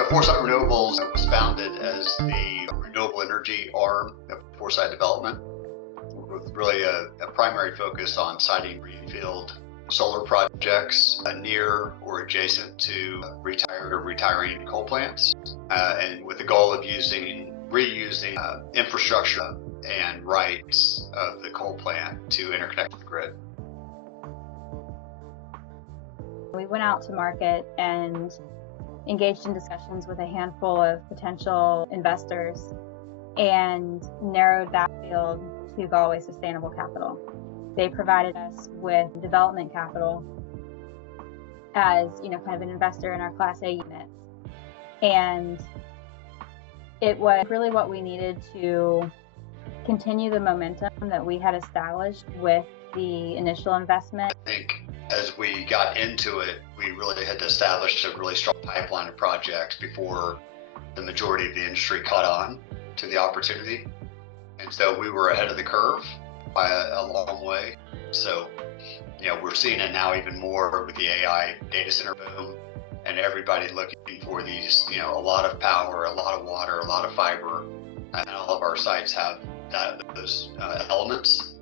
So Forsite Renewables was founded as the renewable energy arm of Forsite Development, with really a primary focus on siting greenfield solar projects near or adjacent to retired or retiring coal plants, and with the goal of reusing infrastructure and rights of the coal plant to interconnect with the grid. We went out to market and engaged in discussions with a handful of potential investors and narrowed that field to Galway Sustainable Capital. They provided us with development capital as, kind of an investor in our Class A units. And it was really what we needed to continue the momentum that we had established with the initial investment. I think as we got into it, we really had to establish a really strong pipeline of projects before the majority of the industry caught on to the opportunity. And so we were ahead of the curve by a long way. So, we're seeing it now even more with the AI data center boom and everybody looking for these, a lot of power, a lot of water, a lot of fiber, and all of our sites have those elements.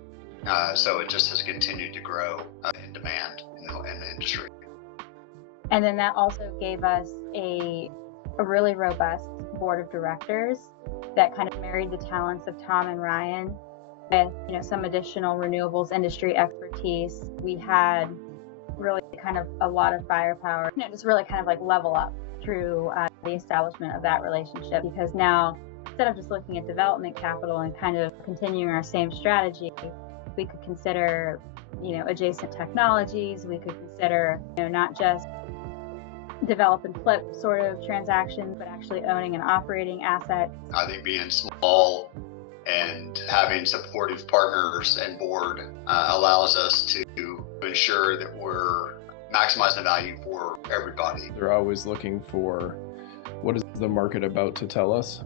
So it just has continued to grow in demand, in the industry. And then that also gave us a really robust board of directors that kind of married the talents of Tom and Ryan with, some additional renewables industry expertise. We had really kind of a lot of firepower, just really kind of like level up through the establishment of that relationship, because now instead of just looking at development capital and kind of continuing our same strategy, we could consider, adjacent technologies. We could consider, not just develop and flip sort of transactions, but actually owning and operating assets. I think being small and having supportive partners and board allows us to ensure that we're maximizing the value for everybody. They're always looking for what is the market about to tell us.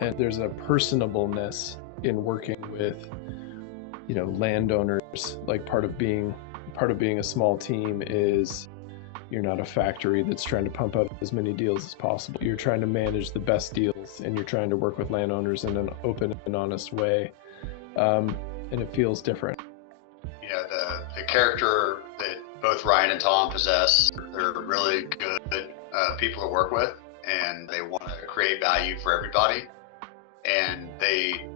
And there's a personableness in working with, landowners. Like part of being a small team is you're not a factory that's trying to pump out as many deals as possible. You're trying to manage the best deals, and you're trying to work with landowners in an open and honest way. And it feels different. The character that both Ryan and Tom possess, they're really good people to work with, and they want to create value for everybody. And they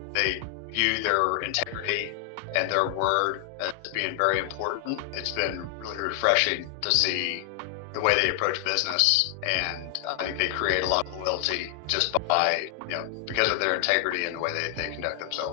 view their integrity and their word as being very important. It's been really refreshing to see the way they approach business, and I think they create a lot of loyalty just by, because of their integrity and the way they conduct themselves.